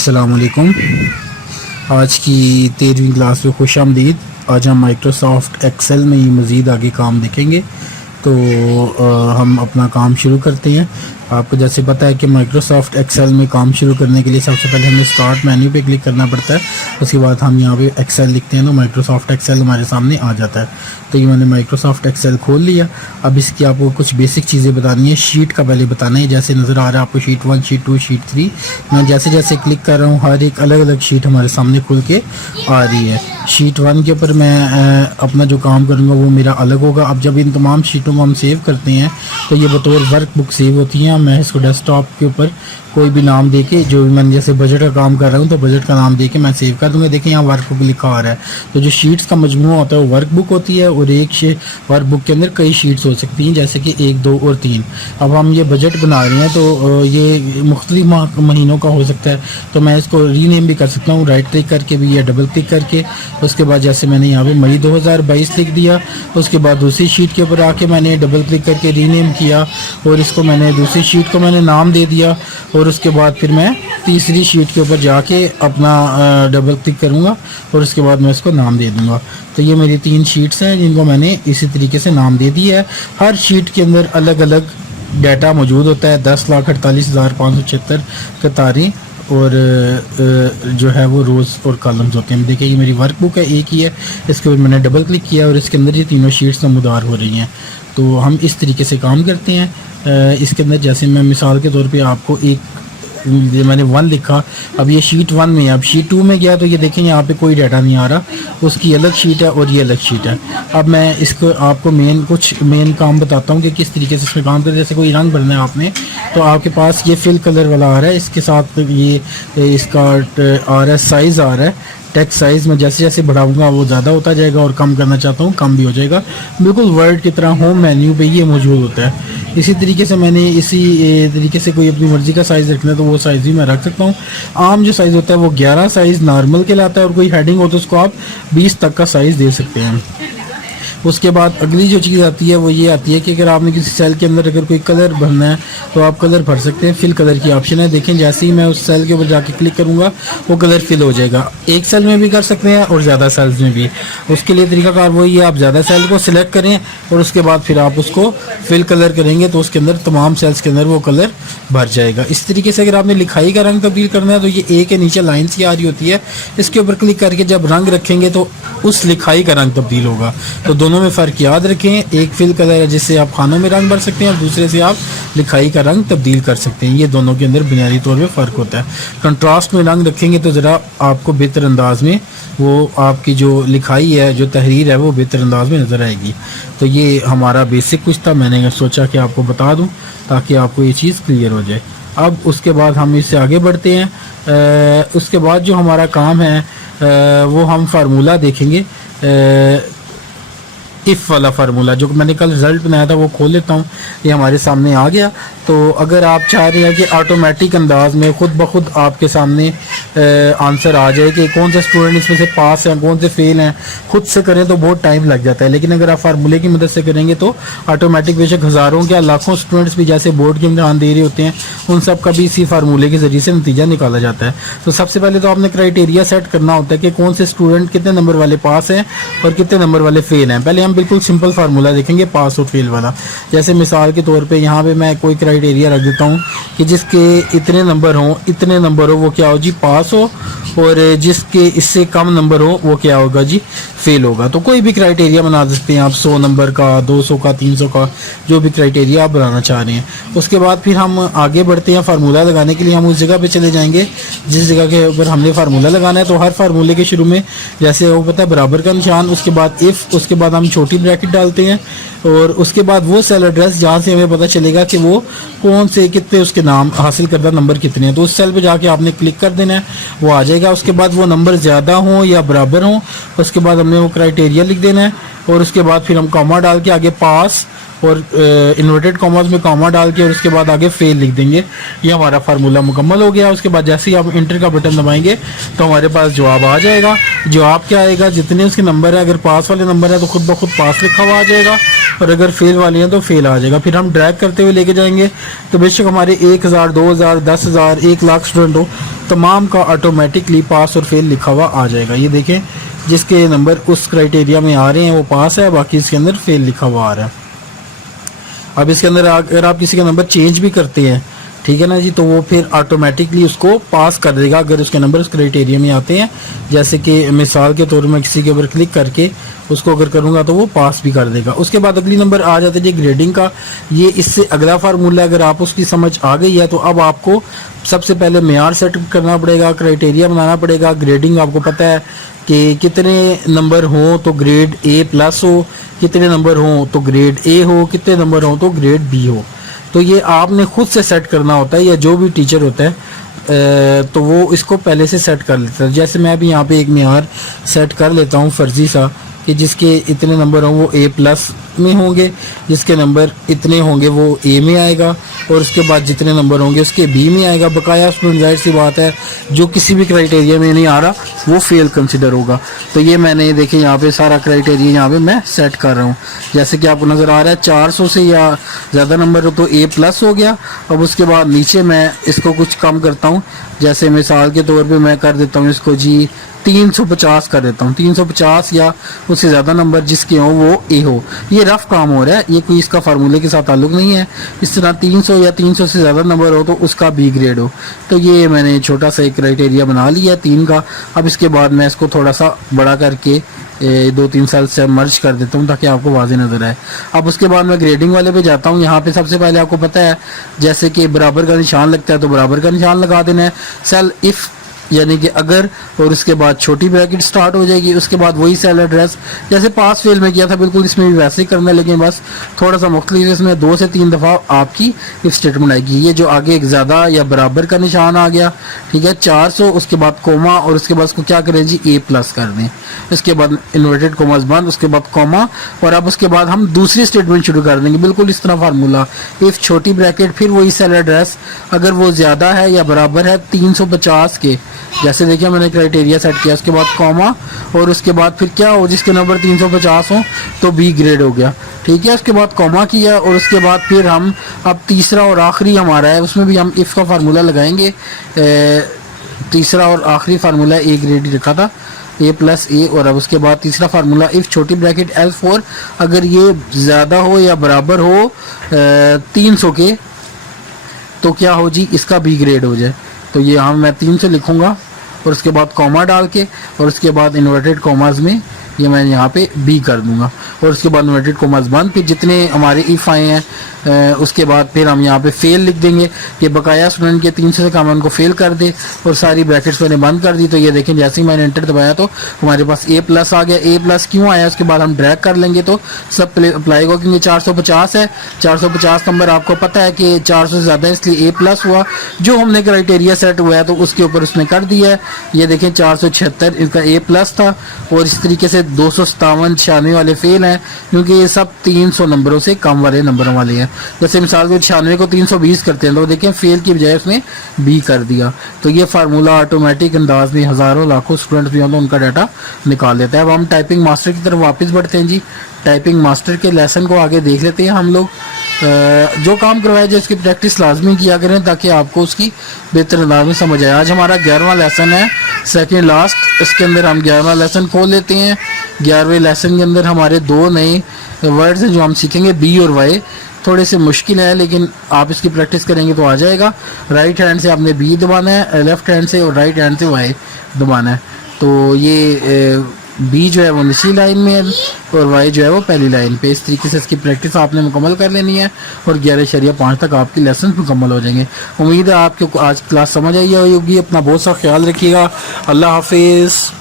अस्सलाम वालेकुम। आज की 13वीं क्लास में खुश आमदीद। आज हम माइक्रोसॉफ्ट एक्सेल में ही मज़ीद आगे काम देखेंगे। तो हम अपना काम शुरू करते हैं। आपको जैसे पता है कि माइक्रोसॉफ्ट एक्सेल में काम शुरू करने के लिए सबसे पहले हमें स्टार्ट मेन्यू पे क्लिक करना पड़ता है। उसके बाद हम यहाँ पे एक्सेल लिखते हैं तो माइक्रोसॉफ्ट एक्सेल हमारे सामने आ जाता है। तो ये मैंने माइक्रोसॉफ्ट एक्सेल खोल लिया। अब इसकी आपको कुछ बेसिक चीज़ें बतानी है। शीट का पहले बताना है, जैसे नज़र आ रहा है आपको शीट 1, शीट 2, शीट 3। मैं जैसे जैसे क्लिक कर रहा हूँ हर एक अलग अलग शीट हमारे सामने खुल के आ रही है। शीट 1 के ऊपर मैं अपना जो काम करूँगा वो मेरा अलग होगा। अब जब इन तमाम शीटों को हम सेव करते हैं तो ये बतौर वर्क बुक सेव होती हैं। मैं इसको डेस्कटॉप के ऊपर कोई भी नाम देके, जो भी मैंने जैसे बजट का काम कर रहा हूँ तो बजट का नाम देके मैं सेव कर दूँगा। देखिए यहाँ वर्क बुक लिखा आ रहा है। तो जो शीट्स का मजमूआ होता है वो वर्क बुक होती है और एक वर्क बुक के अंदर कई शीट्स हो सकती हैं, जैसे कि 1, 2 और 3। अब हम ये बजट बना रहे हैं तो ये मुख्तलिफ महीनों का हो सकता है, तो मैं इसको रीनेम भी कर सकता हूँ राइट क्लिक करके भी या डबल क्लिक करके। उसके बाद जैसे मैंने यहाँ पे मई 2022 लिख दिया। उसके बाद दूसरी शीट के ऊपर आके मैंने डबल क्लिक करके रीनेम किया और इसको मैंने दूसरी शीट को मैंने नाम दे दिया। और उसके बाद फिर मैं तीसरी शीट के ऊपर जाके अपना डबल क्लिक करूँगा और उसके बाद मैं इसको नाम दे दूँगा। तो ये मेरी 3 शीट्स हैं जिनको मैंने इसी तरीके से नाम दे दिया है। हर शीट के अंदर अलग अलग डाटा मौजूद होता है। 10,48,576 कतारें और जो है वो रोज़ और कॉलम्स होते हैं। देखिए ये मेरी वर्क बुक है, एक ही है। इसके ऊपर मैंने डबल क्लिक किया और इसके अंदर ये तीनों शीट्स नमूदार हो रही हैं। तो हम इस तरीके से काम करते हैं। इसके अंदर जैसे मैं मिसाल के तौर पे आपको ये मैंने 1 लिखा। अब ये शीट 1 में है। अब शीट 2 में गया तो ये देखें यहाँ पे कोई डाटा नहीं आ रहा, उसकी अलग शीट है और ये अलग शीट है। अब मैं इसको आपको कुछ मेन काम बताता हूँ कि किस तरीके से इसमें काम करते हैं। जैसे कोई रंग भरना है आपने, तो आपके पास ये फिल कलर वाला आ रहा है, इसके साथ ये इसका आ रहा है साइज़ आ रहा है। टेक्स्ट साइज़ में जैसे जैसे बढ़ाऊंगा वो ज़्यादा होता जाएगा और कम करना चाहता हूँ कम भी हो जाएगा। बिल्कुल वर्ड की तरह होम मेन्यू पे ये मौजूद होता है। इसी तरीके से मैंने इसी तरीके से कोई अपनी मर्ज़ी का साइज़ रखना है तो वो साइज़ भी मैं रख सकता हूँ। आम जो साइज़ होता है वो 11 साइज़ नॉर्मल कहलाता है और कोई हेडिंग हो तो उसको आप 20 तक का साइज़ दे सकते हैं। उसके बाद अगली जो चीज़ आती है वो ये आती है कि अगर आपने किसी सेल के अंदर अगर कोई कलर भरना है तो आप कलर भर सकते हैं। फिल कलर की ऑप्शन है, देखें जैसे ही मैं उस सेल के ऊपर जाके क्लिक करूँगा वो कलर फिल हो जाएगा। एक सेल में भी कर सकते हैं और ज़्यादा सेल्स में भी। उसके लिए तरीकाकार वही है, आप ज़्यादा सेल को सिलेक्ट करें और उसके बाद फिर आप उसको फिल कलर करेंगे तो उसके अंदर तमाम सेल्स के अंदर वो कलर भर जाएगा। इस तरीके से अगर आपने लिखाई का रंग तब्दील करना है तो ये ए के नीचे लाइन्स की आ रही होती है, इसके ऊपर क्लिक करके जब रंग रखेंगे तो उस लिखाई का रंग तब्दील होगा। तो दोनों में फ़र्क याद रखें, एक फिल कलर है जिससे आप खानों में रंग भर सकते हैं और दूसरे से आप लिखाई का रंग तब्दील कर सकते हैं। ये दोनों के अंदर बुनियादी तौर पे फ़र्क होता है। कंट्रास्ट में रंग रखेंगे तो ज़रा आपको बेहतर अंदाज में वो आपकी जो लिखाई है, जो तहरीर है वो बेहतर अंदाज में नज़र आएगी। तो ये हमारा बेसिक कुछ था, मैंने सोचा कि आपको बता दूँ ताकि आपको ये चीज़ क्लियर हो जाए। अब उसके बाद हम इससे आगे बढ़ते हैं। उसके बाद जो हमारा काम है वो हम फार्मूला देखेंगे। इफ़ वाला फार्मूला जो मैंने कल रिज़ल्ट बनाया था वो खोल लेता हूँ, ये हमारे सामने आ गया। तो अगर आप चाह रहे हैं कि ऑटोमेटिक अंदाज में खुद ब खुद आपके सामने आंसर आ जाए कि कौन से स्टूडेंट इसमें से पास हैं कौन से फेल हैं, खुद से करें तो बहुत टाइम लग जाता है। लेकिन अगर आप फार्मूले की मदद से करेंगे तो ऑटोमेटिक बेशक हज़ारों क्या लाखों स्टूडेंट्स भी जैसे बोर्ड के इम्तहान दे रहे होते हैं उन सब का भी इसी फार्मूले के ज़रिए से नतीजा निकाला जाता है। तो सबसे पहले तो आपने क्राइटेरिया सेट करना होता है कि कौन से स्टूडेंट कितने नंबर वाले पास हैं और कितने नंबर वाले फेल हैं। पहले हम बिल्कुल सिंपल फार्मूला देखेंगे पास और फेल वाला। जैसे मिसाल के तौर पे यहाँ पे मैं कोई क्राइटेरिया रख देता हूँ कि जिसके इतने नंबर हो वो क्या हो जी पास हो, और जिसके इससे कम नंबर हो वो क्या होगा जी फेल होगा। तो कोई भी क्राइटेरिया बना सकते हैं आप, 100 नंबर का, 200 का, 300 का, जो भी क्राइटेरिया आप बनाना चाह रहे हैं। उसके बाद फिर हम आगे बढ़ते हैं। फार्मूला लगाने के लिए हम उस जगह पे चले जाएंगे जिस जगह के ऊपर हमने फार्मूला लगाना है। तो हर फार्मूले के शुरू में जैसे वो पता है बराबर का निशान, उसके बाद इफ़, उसके बाद हम छोटी ब्रैकेट डालते हैं और उसके बाद वो सेल एड्रेस जहाँ से हमें पता चलेगा कि वो कौन से कितने उसके नाम हासिल करदा नंबर कितने हैं, तो उस सेल पे जाके आपने क्लिक कर देना है, वो आ जाएगा। उसके बाद वो नंबर ज़्यादा हो या बराबर हो, उसके बाद हमने वो क्राइटेरिया लिख देना है और उसके बाद फिर हम कॉमा डाल के आगे पास और इन्वर्टेड कॉमास में कॉमा डाल के और उसके बाद आगे फेल लिख देंगे। ये हमारा फार्मूला मुकम्मल हो गया। उसके बाद जैसे ही आप इंटर का बटन दबाएंगे तो हमारे पास जवाब आ जाएगा। जवाब क्या आएगा, जितने उसके नंबर है, अगर पास वाले नंबर है तो खुद ब खुद पास लिखा हुआ आ जाएगा और अगर फेल वाले हैं तो फेल आ जाएगा। फिर हम ड्रैग करते हुए लेके जाएंगे तो बेशक हमारे 1000, 2000, 10,000, 1 लाख स्टूडेंट हो, तमाम का ऑटोमेटिकली पास और फेल लिखा हुआ आ जाएगा। ये देखें, जिसके नंबर उस क्राइटेरिया में आ रहे हैं वो पास है, बाकी इसके अंदर फेल लिखा हुआ आ रहा है। अब इसके अंदर अगर आप किसी का नंबर चेंज भी करते हैं, ठीक है ना जी, तो वो फिर ऑटोमेटिकली उसको पास कर देगा अगर उसके नंबर उस क्राइटेरिया में आते हैं। जैसे कि मिसाल के तौर में किसी के ऊपर क्लिक करके उसको अगर करूँगा तो वो पास भी कर देगा। उसके बाद अगली नंबर आ जाता है जी ग्रेडिंग का। ये इससे अगला फार्मूला अगर आप उसकी समझ आ गई है तो अब आपको सबसे पहले मेयार सेट करना पड़ेगा, क्राइटेरिया बनाना पड़ेगा। ग्रेडिंग आपको पता है कि कितने नंबर हों तो ग्रेड A+ हो, कितने नंबर हों तो ग्रेड A हो, कितने नंबर हों तो ग्रेड B हो। तो ये आपने खुद से सेट करना होता है, या जो भी टीचर होता है तो वो इसको पहले से सेट कर लेता है। जैसे मैं अभी यहाँ पे एक मेयार सेट कर लेता हूँ फर्जी सा, कि जिसके इतने नंबर हों वो A+ में होंगे, जिसके नंबर इतने होंगे वो A में आएगा, और उसके बाद जितने नंबर होंगे उसके B में आएगा। बकाया उसमें जाहिर सी बात है जो किसी भी क्राइटेरिया में नहीं आ रहा वो फेल कंसिडर होगा। तो ये मैंने देखिए यहाँ पे सारा क्राइटेरिया यहाँ पे मैं सेट कर रहा हूँ। जैसे कि आपको नज़र आ रहा है 400 से या ज़्यादा नंबर हो तो A+ हो गया। अब उसके बाद नीचे मैं इसको कुछ कम करता हूँ, जैसे मिसाल के तौर पे मैं कर देता हूँ इसको जी 350 कर देता हूँ। 350 या उससे ज़्यादा नंबर जिसके हो वो A हो। ये रफ काम हो रहा है, ये कोई इसका फार्मूले के साथ ताल्लुक़ नहीं है। इस तरह 300 या 300 से ज़्यादा नंबर हो तो उसका B ग्रेड हो। तो ये मैंने छोटा सा एक क्राइटेरिया बना लिया है 3 का। अब इसके बाद मैं इसको थोड़ा सा बड़ा करके 2-3 साल से मर्ज कर देता हूँ ताकि आपको वाज़ेह नज़र आए। अब उसके बाद मैं ग्रेडिंग वाले पे जाता हूँ। यहाँ पे सबसे पहले आपको पता है जैसे कि बराबर का निशान लगता है तो बराबर का निशान लगा देना है। सेल इफ़ यानी कि अगर, और उसके बाद छोटी ब्रैकेट स्टार्ट हो जाएगी। उसके बाद वही सेल एड्रेस जैसे पास फेल में किया था बिल्कुल इसमें भी वैसे ही करना है, लेकिन बस थोड़ा सा मुख्तलिफ है। इसमें 2 से 3 दफ़ा आपकी इफ स्टेटमेंट आएगी। ये जो आगे एक ज़्यादा या बराबर का निशान आ गया, ठीक है, 400, उसके बाद कोमा, और उसके बाद उसको क्या करें जी A+ कर दें। इसके बाद इन्वर्टेड कोमास बंद, उसके बाद कोमा, और अब उसके बाद हम दूसरी स्टेटमेंट शुरू कर देंगे बिल्कुल इस तरह फार्मूला। इफ़ छोटी ब्रैकेट फिर वही सेल एड्रेस अगर वो ज़्यादा है या बराबर है 350 के, जैसे देखिए मैंने क्राइटेरिया सेट किया, उसके बाद कॉमा, और उसके बाद फिर क्या हो जिसके नंबर 350 हो तो B ग्रेड हो गया, ठीक है। उसके बाद कॉमा किया, और उसके बाद फिर हम अब तीसरा और आखिरी हमारा है, उसमें भी हम इफ़ का फार्मूला लगाएंगे। तीसरा और आखिरी फार्मूला A ग्रेड ही रखा था, A+A, और अब उसके बाद तीसरा फार्मूला इफ़ छोटी ब्रैकेट L4 अगर ये ज़्यादा हो या बराबर हो 300 के तो क्या हो जी इसका B ग्रेड हो जाए। तो ये यहाँ मैं 300 लिखूँगा, और उसके बाद कॉमा डाल के, और उसके बाद इन्वर्टेड कॉमास में ये मैं यहाँ पे B कर दूंगा, और उसके बाद इन्वर्टेड कॉमास बंद। फिर जितने हमारे इफ़ आए हैं उसके बाद फिर हम यहाँ पे फेल लिख देंगे कि बकाया स्टूडेंट के 300 से कम उनको फेल कर दे, और सारी ब्रैकेट्स मैंने बंद कर दी। तो ये देखें जैसे ही मैंने एंटर दबाया तो हमारे पास A+ आ गया। A+ क्यों आया उसके बाद हम ड्रैग कर लेंगे तो सब अप्लाई होगा, क्योंकि 450 है। 450 नंबर आपको पता है कि 400 से ज़्यादा है, इसलिए A+ हुआ। जो हमने क्राइटेरिया सेट हुआ है तो उसके ऊपर उसने कर दिया है। ये देखें 476 इसका A+ था, और इस तरीके से 257 96 वाले फेल हैं, क्योंकि ये सब 300 नंबरों से कम वाले नंबरों वाले हैं। जैसे मिसाल के 96 को 320 करते हैं तो देखें फेल की बजाय उसने B कर दिया। तो ये फार्मूला ऑटोमेटिक अंदाज में हज़ारों लाखों स्टूडेंट्स भी हों तो उनका डाटा निकाल लेता है। अब हम टाइपिंग मास्टर की तरफ वापस बढ़ते हैं जी। टाइपिंग मास्टर के लेसन को आगे देख लेते हैं हम लोग। जो काम करवाया जाए उसकी प्रैक्टिस लाजमी किया करें ताकि आपको उसकी बेहतर अंदाज में समझ आए। आज हमारा 11वां लेसन है, सेकंड लास्ट। इसके अंदर हम 11वां लेसन खोल लेते हैं। 11वें लेसन के अंदर हमारे 2 नए वर्ड्स हैं जो हम सीखेंगे, B और Y। थोड़े से मुश्किल है लेकिन आप इसकी प्रैक्टिस करेंगे तो आ जाएगा। राइट हैंड से आपने B दबाना है, लेफ्ट हैंड से, और राइट हैंड से Y दबाना है। तो ये B जो है वो निचली लाइन में है और Y जो है वो पहली लाइन पे। इस तरीके से इसकी प्रैक्टिस आपने मुकम्मल कर लेनी है, और 11.5 तक आपकी लेसन मुकम्मल हो जाएंगे। उम्मीद है आपको आज क्लास समझ आई होगी। अपना बहुत सा ख्याल रखिएगा। अल्लाह हाफिज़।